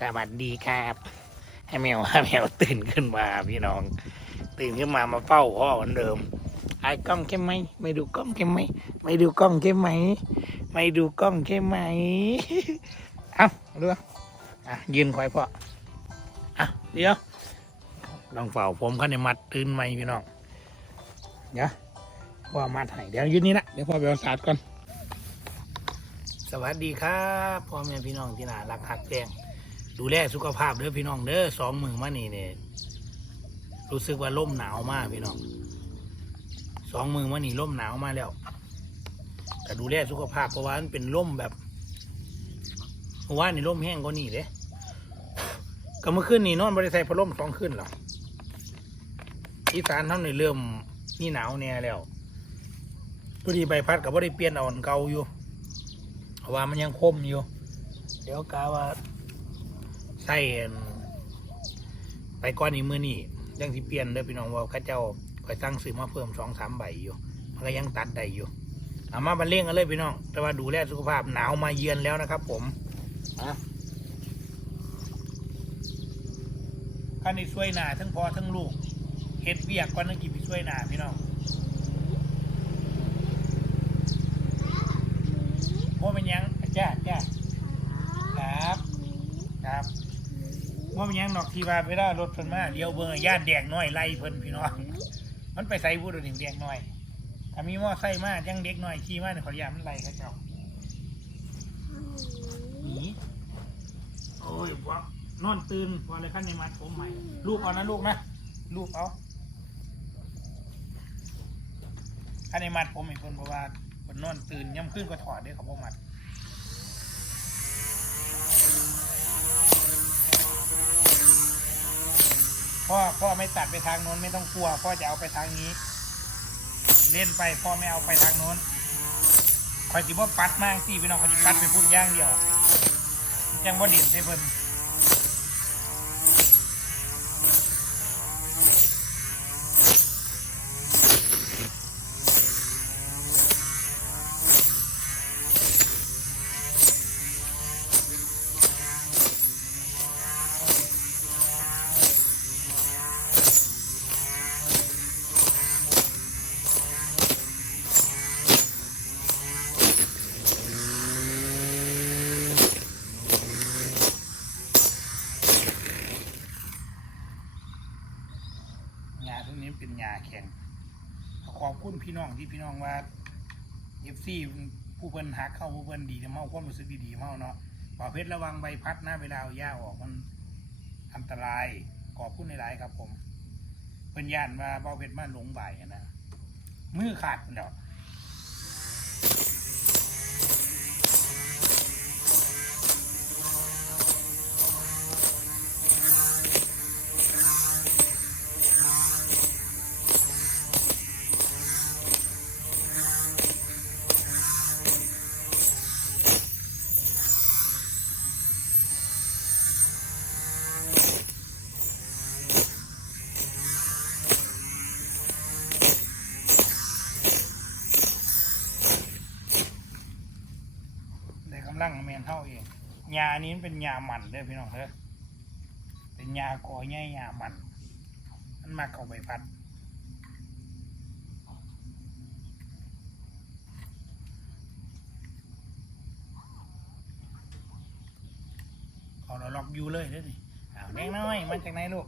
สวัสดีครับให้แมวให้แมวตื่นขึ้นมาพี่น้อง ตื่นขึ้นมามาเฝ้าพ่อเหมือนเดิมไอ้กล้องใช่ไหมไม่ดูกล้องใช่ไหมไม่ดูกล้องใช่ไหมไม่ดูกล้องใช่ไหมเอาเรืออะยืนคอยพ่ออะเดี๋ยวลองเฝ้าผมเขาในมัดตื่นไหมพี่น้องเดี๋ยวพ่อมัดให้เดี๋ยวยืนนี่นะเดี๋ยวพ่อไปเอาศาสตร์ก่อนสวัสดีครับพ่อแม่พี่น้องที่น่ารักหักแพง ดูแลสุขภาพเด้อพี่น้องเด้อสองมือมานี่เนี่ยรู้สึกว่าร่มหนาวมากพี่น้องสองมือมานี่ร่มหนาวมาแล้วแต่ดูแลสุขภาพเพราะว่ามันเป็นร่มแบบว่านี่ร่มแห้งก็นี่เด้ก็เมื่อคืนนี่นอนบริษัทพัดลมสองคืนหรออีสานเท่านี่เริ่มนี่หนาวแน่แล้วพอดีใบพัดกับบริเปลี่ยนอาอันเก่าอยู่เพราะว่ามันยังคมอยู่ เดี๋ยวกาว่า ใส่อันไปก้อนนี้มือนี่ยังสิเปลี่ยนเด้อพี่น้องว่าเข้าเจ้าคอยสั่งซื้อมาเพิ่มสองสามใบอยู่มันก็ยังตัดได้อยู่เอามาบรรเลงกันเลยพี่น้อง แต่ว่าดูแลสุขภาพหนาวมาเยือนแล้วนะครับ ผมอะข้าในช่วยหนาทั้งพ่อทั้งลูกเฮ็ดเบียกก่อนนั่งกินไปช่วยหนาพี่น้องว่าเป็นหยังจ้าจ้าครับ ครับ ว่าเป็นยังดอกทีว่าเวลารถเพิ่นมาเลี้ยวเบิ่งญาติแดงน้อยไล่เพิ่นพี่น้อง มันไปใส่ผู้โดยแดงน้อยถ้ามีมอไซค์มาจังเด็กน้อยขี่มาเนี่ยขออนุญาตมันไล่เขาเจ้าหนีโอ้ยวักนอนตื่นพอเลยขั้นในมัดผมใหม่ ลูกเอานะลูกนะลูกเอาขั้นในมัดผมอีกคนบอกว่าคนนอนตื่นย่ำขึ้นก็ถอดได้เขาบอมัด พ่อพ่อไม่ตัดไปทางโน้นไม่ต้องกลัว พ่อจะเอาไปทางนี้ เล่นไปพ่อไม่เอาไปทางโน้นคอยสิบ่ปัดมากสิพี่น้องคอยสิปัดไปพูดย่างเดียวยังบ่ดิ่นให้เพิ่นหญ้าตรงนี้เป็นหญ้า แข็งขอบคุณพี่น้องที่พี่น้องว่าเอฟซีผู้เพิ่นหักเข้าผู้เพิ่นดีเมาความรู้สึกดีๆเมาเนาะบ่าวเพชรระวังใบพัดนะเวลาเอาหญ้าออกมันอันตรายขอบคุณในหลายๆครับผมเพิ่นย่านว่าบ่าวเพชรมาหลงบ่ายอะนะมือขาดเนาะ เท่าเองยานี้เป็นยาหมันเด้อพี่น้องเด้อเป็นยากอใหญ่ยาหมัน มันมาเข้าใบพัดเอาเราล็อกอยู่เลยเด้อนี่อ้าวแดงน้อยมาจากไหนลูก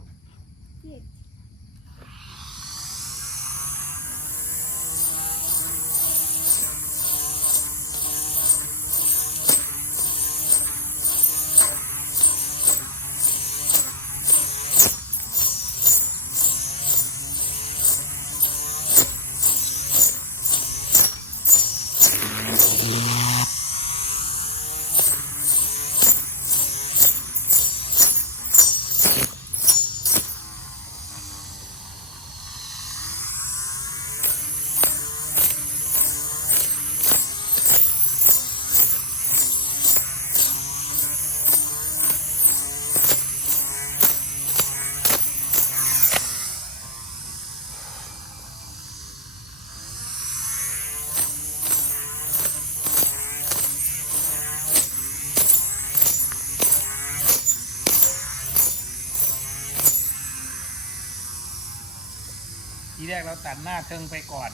แรกเราตัดหน้าเทิงไปก่อน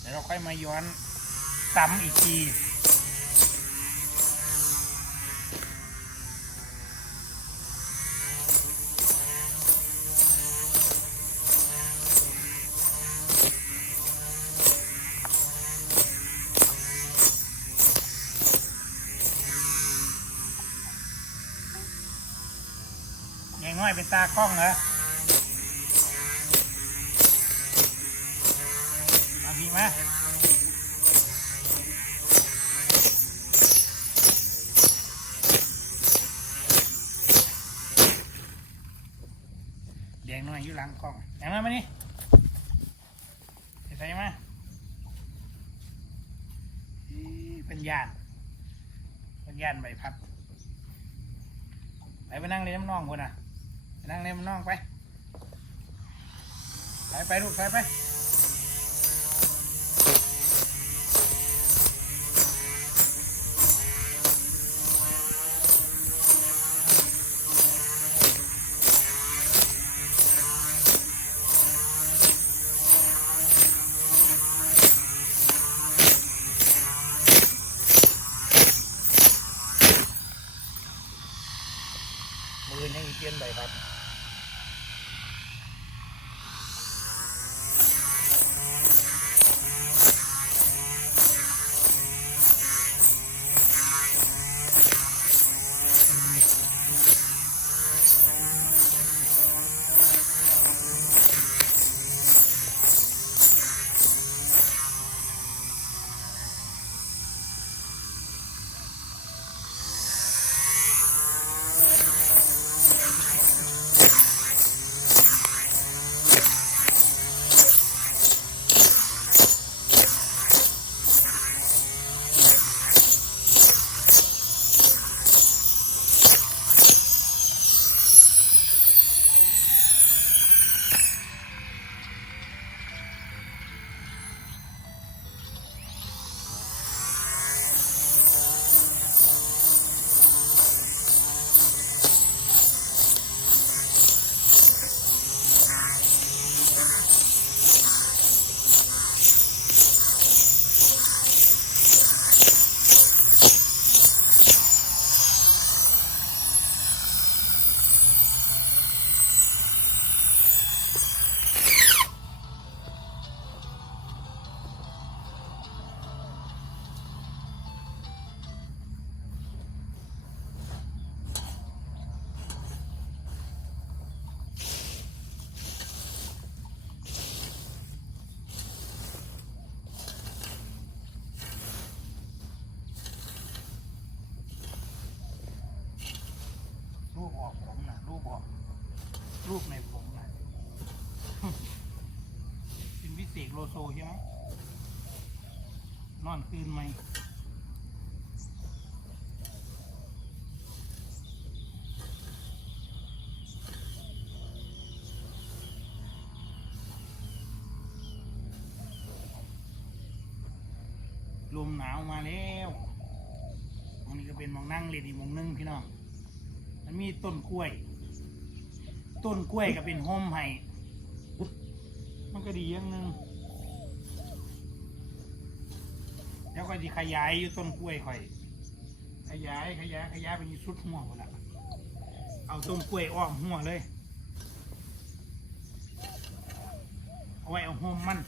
เดี๋ยวเราค่อยมาย้อนซ้ำอีกทียายง่อยเป็นตากล้องเหรอ มาเลี้ยงน้อยอยู่หลังกล้องแหงมามานี่ใส่มาเป็นญาติเป็นญาติใบพัดไปไปนั่งเล่นน้ำน้องคนน่ะไปนั่งเล่นน้ำน้องไปไปไปลูกไปไป มหนาวมาแล้วตรงนี้ก็เป็นมองนั่งเลยดีมองนึงพี่น้อง มันมีต้นกล้วย ต้นกล้วยก็เป็นโฮมไห้มันก็ดีอย่างหนึ่งแล้วก็จะขยายอยู่ต้นกล้วยค่อย ขยายขยายขยายไปยี่สุดหัวหมดละเอาต้นกล้วยอ้อมหัวเลย เอาไว้เอาโฮมมัน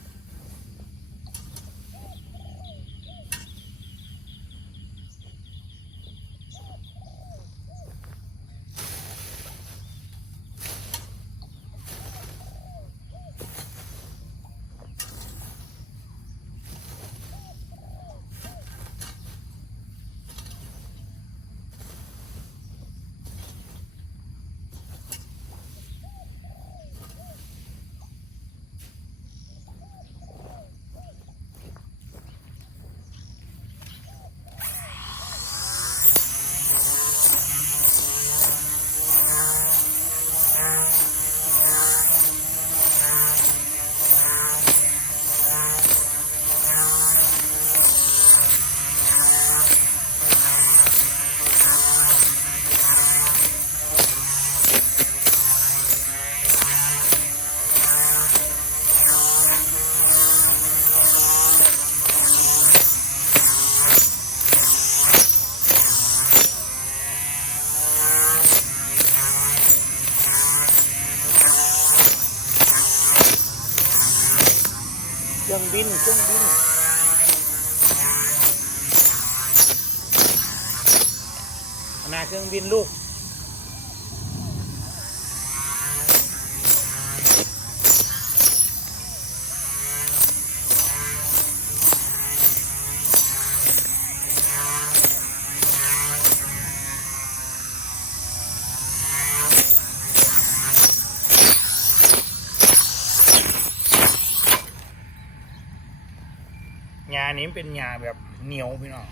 ยานี้เป็นยาแบบเหนียวพี่น้อง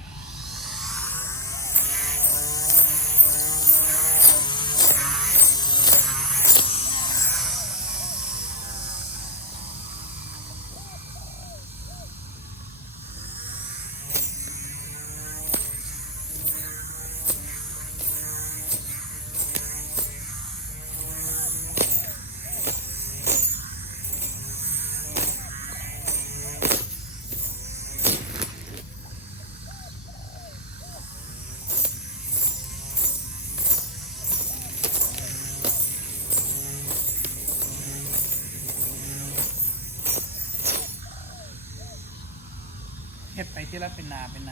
เฮ็ดไปที่ละเป็นนาเป็นนา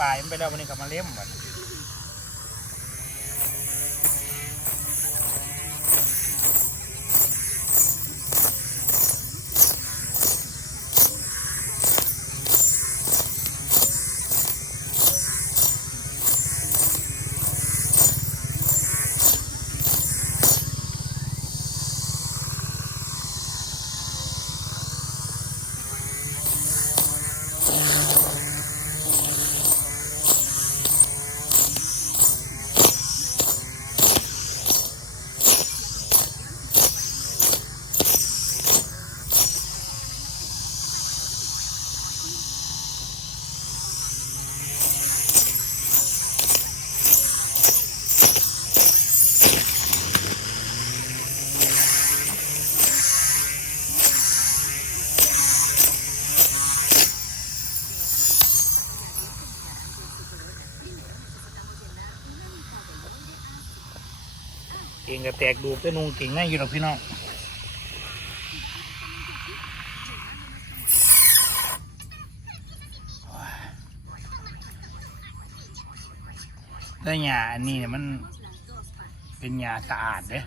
ปลายมันไปแล้ววันนี้กลับมาเล่ม งก็แตกดูเป็นนุงเก่งง่ายอยู่หรอกพี่น้องแต่หญ้าอันนี้เนี่ยมันเป็นหญ้าสะอาดเด้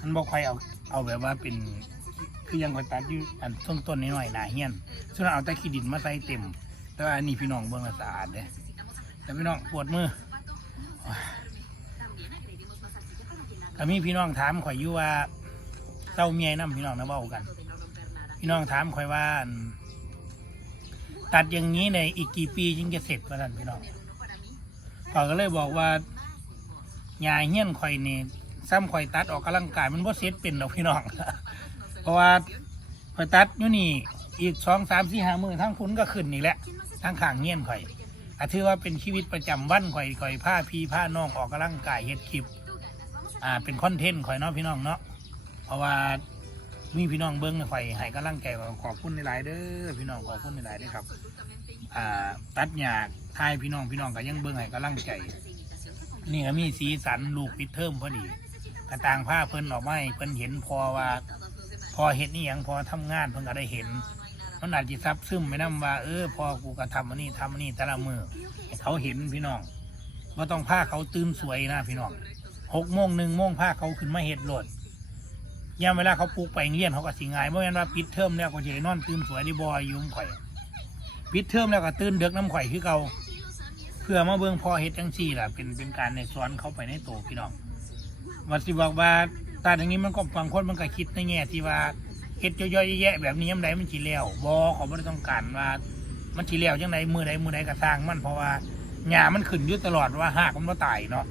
มันบ่ค่อยเอาเอาแบบว่าเป็น คือยังคอยตัดอยู่อันต้นต้นๆน้อยๆหนาเฮี้ยนส่วนเอาแต่ขี้ดินมาใส่เต็ม แต่ว่าอันนี้พี่น้องเบิ่งละสะอาดเด้แต่พี่น้องปวดมือ ก็มีพี่น้องถามข่อยอยู่ว่าเต้าเมียน้ำพี่น้องนะเบ้ากัน พี่น้องถามข่อยว่า ตัดอย่างนี้ในอีกกี่ปีจึงจะเสร็จประดันพี่น้องข่อยก็เลยบอกว่าหญ้าเฮี้ยนข่อยนี่ซ้ำข่อยตัดออกกำลังกายมันบ่เสร็จเป็นดอกพี่น้องเพราะว่าข่อยตัดอยู่นี่อีกสองสามสี่ห้ามือทั้งพุ้นก็ขึ้นนี่แหละทั้งข้างเงี้ยนข่อยอาถือว่าเป็นชีวิตประจำวันข่อยข่อยผ้าพีผ้าน้องออกกำลังกายเฮ็ดคลิป อ่าเป็นคอนเทนต์ข่อยเนาะพี่น้องเนาะเพราะว่ามีพี่น้องเบิ้งข่อยให้กำลังใจขอบคุณหลายเด้อพี่น้องขอบคุณหลายเด้อครับอ่าตัดหยากทายพี่น้องพี่น้องก็ยังเบิ้งให้กำลังใจนี่ก็มีสีสันลูกปิดเทอมพอดีกระต่างผ้าเพิ่นออกมาให้เพิ่นเห็นพอว่า พอเห็นนี่ยังพอทำงานเพิ่นก็ได้เห็นมันอาจจะซับซึมไปนํว่าเออพอกูก็ทำอันนี้ทำอันนี้แต่ละมือเขาเห็นพี่น้องว่าต้องผ้าเขาตื่นสวยนะพี่น้อง หกโมงหนึ่งโมงผ้าเขาขึ้นมาเห็ดโหลดยามเวลาเขาปลูกไปโรงเรียนเขาก็สิงายเมื่อวันว่าปิดเทอมแล้วก็จะนอนตื่นสวยด้บอยยุ่งข่อยปิดเทอมแล้วก็ตื่นเด็กน้ำข่อยคือเขาเพื่อมาเบิ่งพอเห็ดจังซี่ล่ะเป็นเป็นการในสอนเขาไปในโตพี่น้องวัดสิบอกว่าตาอย่างนี้มันก็บางคนมันก็คิดในแง่ที่ว่าเฮ็ดย่อยๆแยะแบบนี้ยังไดมันจีเลี้ยวบอเขาไม่ได้ต้องการว่า มันจีเลี้ยวจังไดมือใดมือใดก็สร้างมันเพราะว่าหญ้ามันขึ้นยู่ตลอดว่าหากมันบ่ตายเนาะ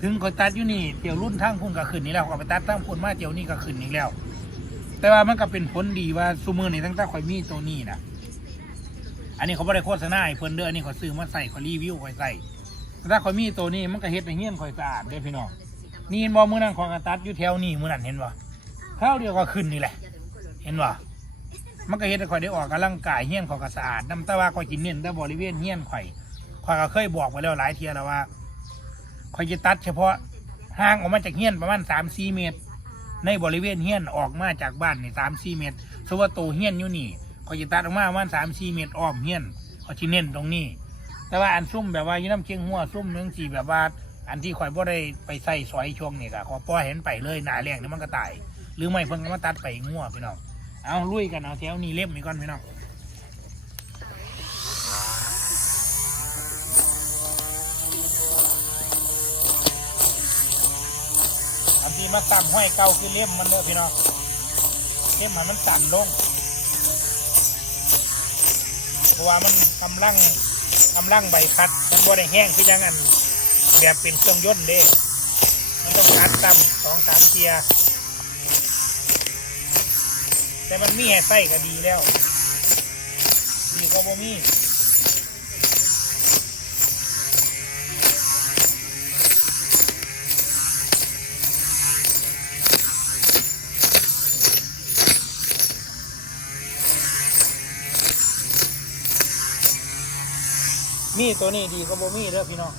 ถึงก็ตัดอยู่นี่เตียวรุ่นทั้งพุ่นก็ขึ้นนี่แล้วก็ไปตัดทั้งพุ่นมาเตียวนี่ก็ขึ้นอีกแล้ว แต่ว่ามันก็เป็นผลดีว่าซูมือนี่ตั้งแต่ข่อยมีตัวนี้นะอันนี้เขาไม่ได้โฆษณาให้เพิ่นเด้ออันนี้เขาซื้อมาใส่เขารีวิวข่อยใส่ถ้าข่อยมีตัวนี้มันก็เฮ็ดให้เฮี้ยนข่อยสะอาดเด้อพี่น้องนี่เห็นบ่มือนั่นของกระตัดอยู่แถวนี้มือนั่นเห็นบ่ข้าวเดียวก็ขึ้นนี่แหละ เห็นบ่มันก็เฮ็ดให้ข่อยได้ออกกำลังกายเฮี้ยนข่อยก็สะอาดน้ำแต่ว่าข่อยกินเน้นแต่บริเวณเฮี้ยนข่อยข่อยก็เคยบอกไปแล้วหลายเทียแล้วว่า ข่อยจะตัดเฉพาะห่างออกมาจากเฮี้ยนประมาณสามสี่เมตร ในบริเวณเฮี้ยนออกมาจากบ้านนี่สามสี่เมตรสมมติว่าโตเฮี้ยนอยู่นี่ข่อยจะตัดออกมาประมาณสามสี่เมตรอ้อมเฮี้ยนข่อยจะเน้นตรงนี้ แต่ว่าอันซุ่มแบบว่ายู่น้ำเชียงหัวซุ่มนึงสีแบบว่าอันที่ข่อยบ่ได้ไปใส่สอยช่วงนี้ก็ขอปล่อเห็นไปเลยหนาแรงนี่มันก็ตาย หรือไม่เพิ่งก็มาตัดไปงัวพี่น้องเอาลุยกันเอาแถวนี้เล่มนี้ก่อนพี่น้อง ที่มาสั่นห้อยเก่าคือเล่มมันเด้อพี่น้องเล่มมันมันสั่นลงเพราะว่ามันกำลังกำลังใบพัดมันบ่ได้แห้งคือจังอันแบบเป็นเครื่องยนต์เด้มันต้องคัดตั้มสองสามเกียร์แต่มันมีให้ใส่ก็ดีแล้ว ดีก็บ่มี ตัวนี้ดีก็บ่มีเด้อพี่น้อง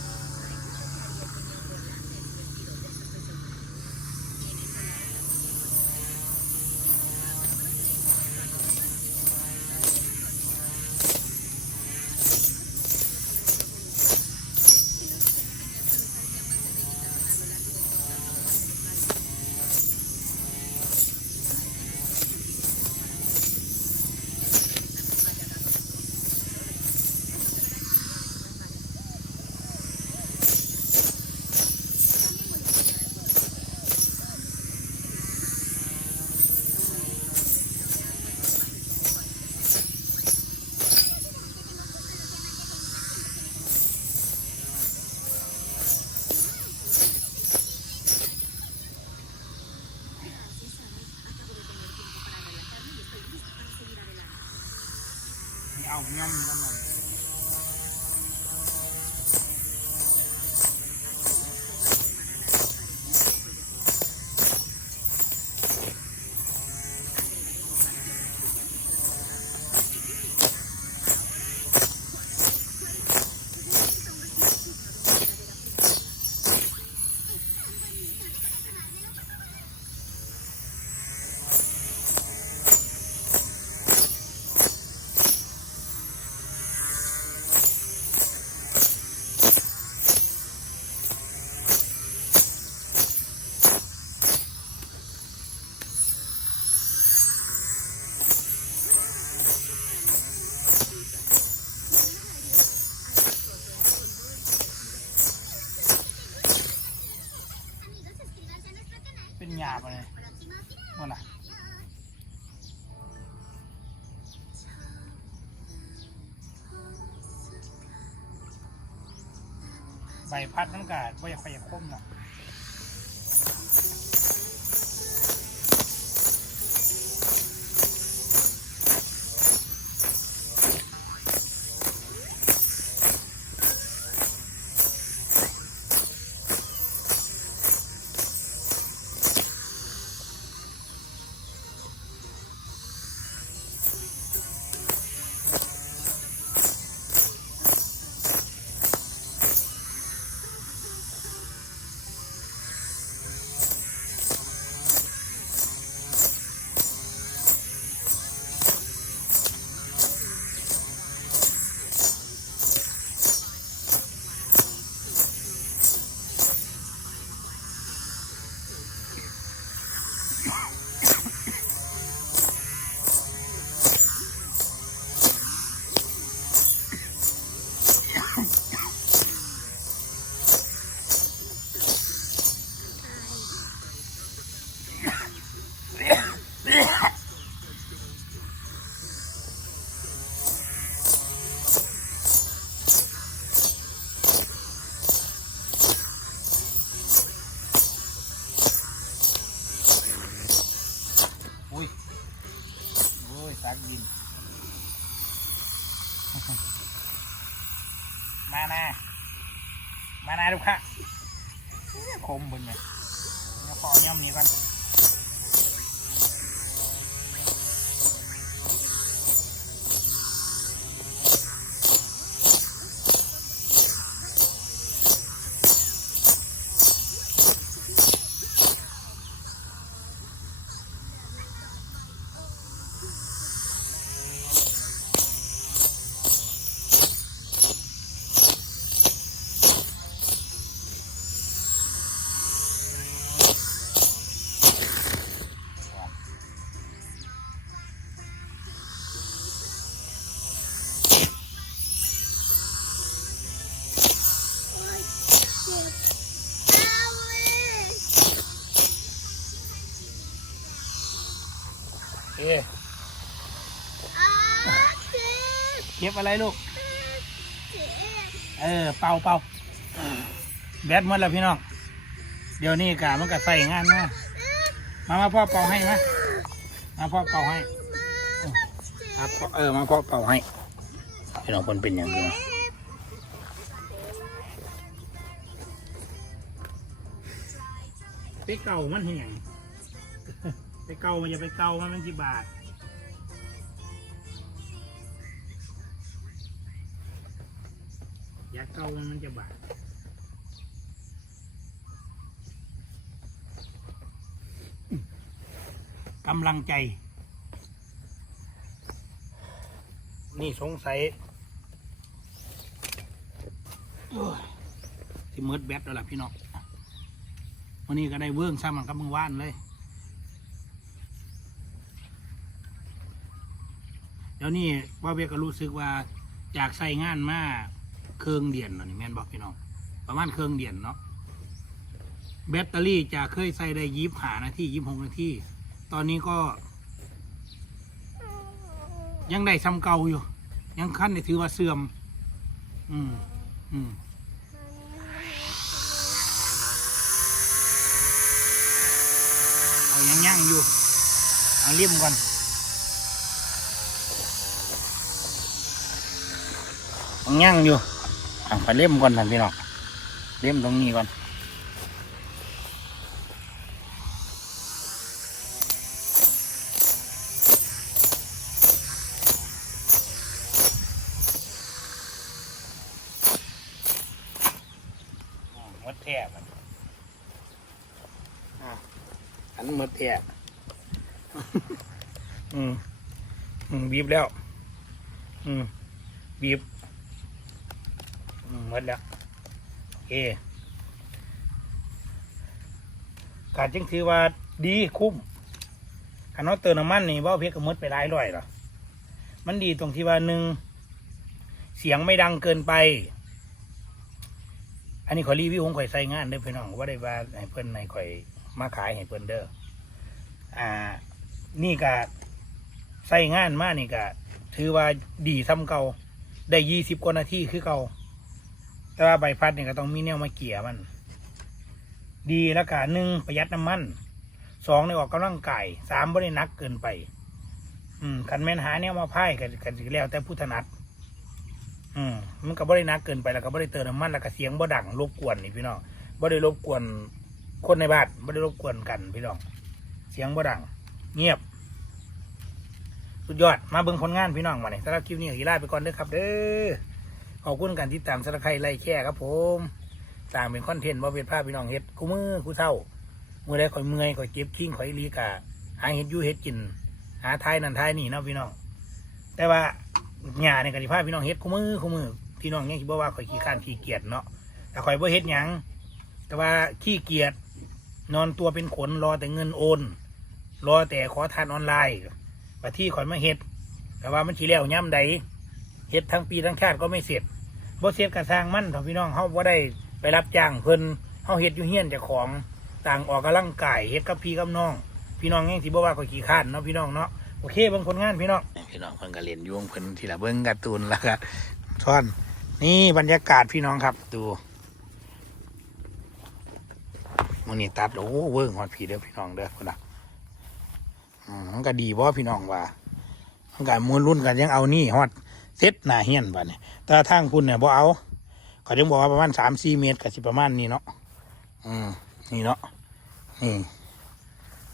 เใบพัดมันก็บ่อยากไปอยากคมเนาะ ลูกค้า ก็บอะไรลูก เออ เป่าเป่าแบตหมดแล้วพี่น้อง เดี๋ยวนี้กะมันก็ใส่งานนะมามาพ่อเป่าให้มามาพ่อเป่าให้ครับพ่อเออมาพ่อเป่าให้พี่น้องคนเป็นอย่างนี้ไปเก่ามันเห็นอย่างไปเก่ามันอย่าไปเก่ามันมันกี่บาท ยากเก่ามันจะบาดกำลังใจ นี่สงสัยที่มืดแบตแล้วล่ะพี่น้องวันนี้ก็ได้เวิ้งซ้ำมันกับมือว่านเลย เดี๋ยวนี้ว่าเวกก็รู้สึกว่าจากใส่งานมาก เครื่องเดียนเนาะนี่แม่นบอกพี่น้อง ประมาณเครื่องเดียนเนาะแบตเตอรี่จะเคยใส่ได้ยีบหานาทียีบหกนาทีตอนนี้ก็ ยังได้ซ้ำเก่าอยู่ ยังขั้นได้ถือว่าเสื่อม อืมอืมเอายังย่างอยู่ เอาเลี่ยมก่อนยังย่างอยู่ อะไปเล่มก่อนท่านพี่น้องเล่มตรงนี้ก่อน อ่าหมดแทบอะอะอันหมดแทบ อืมอืมบีบแล้ว อืมบีบอืมหมดแล้ว โอเคการจึงถือว่าดีคุ้มคันเราเติมน้ำมันนี่ว่าเพียกก็หมดไปหลายร้อยหรอมันดีตรงที่ว่าหนึ่งเสียงไม่ดังเกินไป อันนี้ขอรีวิวของข่อยใส่งานเด้อพี่น้องว่าได้ว่าให้เพิ่อนในข่อยมาขายให้เพิ่อนเด้ออ่า นี่ก็ใส่งานมากนี่ก็ถือว่าดีซ้ำเก่าได้ยี่สิบกว่านาทีคือเก่า แต่ว่าใบพัดเนี่ยก็ต้องมีแนวมาเกี่ยมัน ดีแล้วก็หนึ่งประหยัดน้ำมันสองในออกกำลังกายสามไม่ได้หนักเกินไป อืมคันแม่นหาแนวมาพายกันกันแล้วแต่ผู้ถนัด อืมมันก็บ่ได้หนักเกินไปแล้วก็บ่ได้เติมน้ำมันแล้วก็เสียงบ่ดังรบกวนนี่พี่น้องบ่ได้รบกวนคนในบ้านบ่ได้รบกวนกันพี่น้อง เสียงบ่ดัง เงียบ สุดยอดมาเบิ่งผลงานพี่น้องมาเนี่ยสำหรับคลิปนี้ขอลาไปก่อนเด้อครับ เด้อ อบคุณการติดตามสารบใคไล่แค่ครับผมสร้างเป็นคอนเทนต์บ่เป็นภาพพี่น้องเฮ็ดคู่มือคู่เท่ามือใดข่อยเมื่อยข่อยเก็บขิงข่อยลีกะหาเฮ็ดยูเฮ็ดกิน หาทายนั่นทายนี่เนาะพี่น้อง แต่ว่าหญ้าเนี่ยก็สิพาพี่น้องเฮ็ดคู่มือคู่มือพี่น้องยังคิดว่าข่อยขี้ข้านขี้เกียจเนาะแต่ข่อยบ่เฮ็ดหยังแต่ว่าขี้เกียจนอนตัวเป็นขนรอแต่เงินโอน รอแต่ขอทานออนไลน์มาที่ข่อยมาเฮ็ด แต่ว่ามันทีแล้วย่ำใดเฮ็ดทั้งปีทั้งชาติก็ไม่เสร็จ บ่เสร็จกระสร้างมั่นเถอะพี่น้องเฮาบ่ได้ไปรับจ้างเพิ่นเฮาเฮ็ดอยู่เฮียนเจ้าของต่างออกกำลังกายเฮ็ดกับพี่กับน้อง พี่น้องยังสิบ่ว่าข่อยขี้ข้านเนาะพี่น้องเนาะโอเคเบิ่งผลงานพี่น้องพี่น้องเพิ่นก็เรียนยู่งเพิ่นทีละเบิ่งการ์ตูนแล้วก็ท่อนนี่บรรยากาศพี่น้องครับ ดูมื้อนี้ตัดโอ้เวิ้งฮอดพี่เด้อพี่น้องเด้อพุ่นน่ะมันก็ดีเพราะพี่น้องว่ามันก็มูลรุ่นกันยังเอานี่ฮอด เซ็ตหน้าเฮียนบัดเนี่ยแต่ทางคุณเนี่ยบ่เอาเขาจึงบอกว่าประมาณสามสี่เมตรก็สิประมาณนี้เนาะอืมนี่เนาะนี่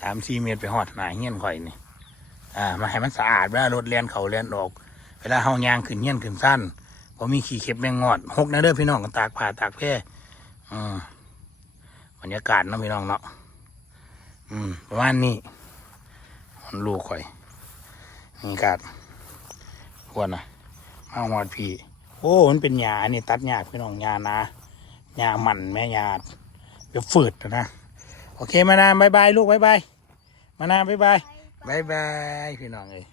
สามสี่เมตรไปฮอดหน้าเฮียนข่อยนี่อ่ามาให้มันสะอาดเวลารถเลียนเขาเลียนออก เวลาเฮายางขึ้นเฮียนขึ้นสั้นพอมีขี้เข็บแมงงอดหกนะเด้อพี่น้องกันตากผ้าตากแพร่อืมบรรยากาศเนาะพี่น้องเนาะอืมประมาณนี้มันลูกข่อยนี่กัดควรนะ มาหอดพี่ โอ้ มันเป็นหญ้าอันนี้ตัดหญ้าพี่น้องหญ้านะหญ้ามันแม่หญ้าเดี๋ยวฝืดนะ โอเค มานาบายบายลูกบายบาย มานาบายบายบายบายพี่น้องเอ้ย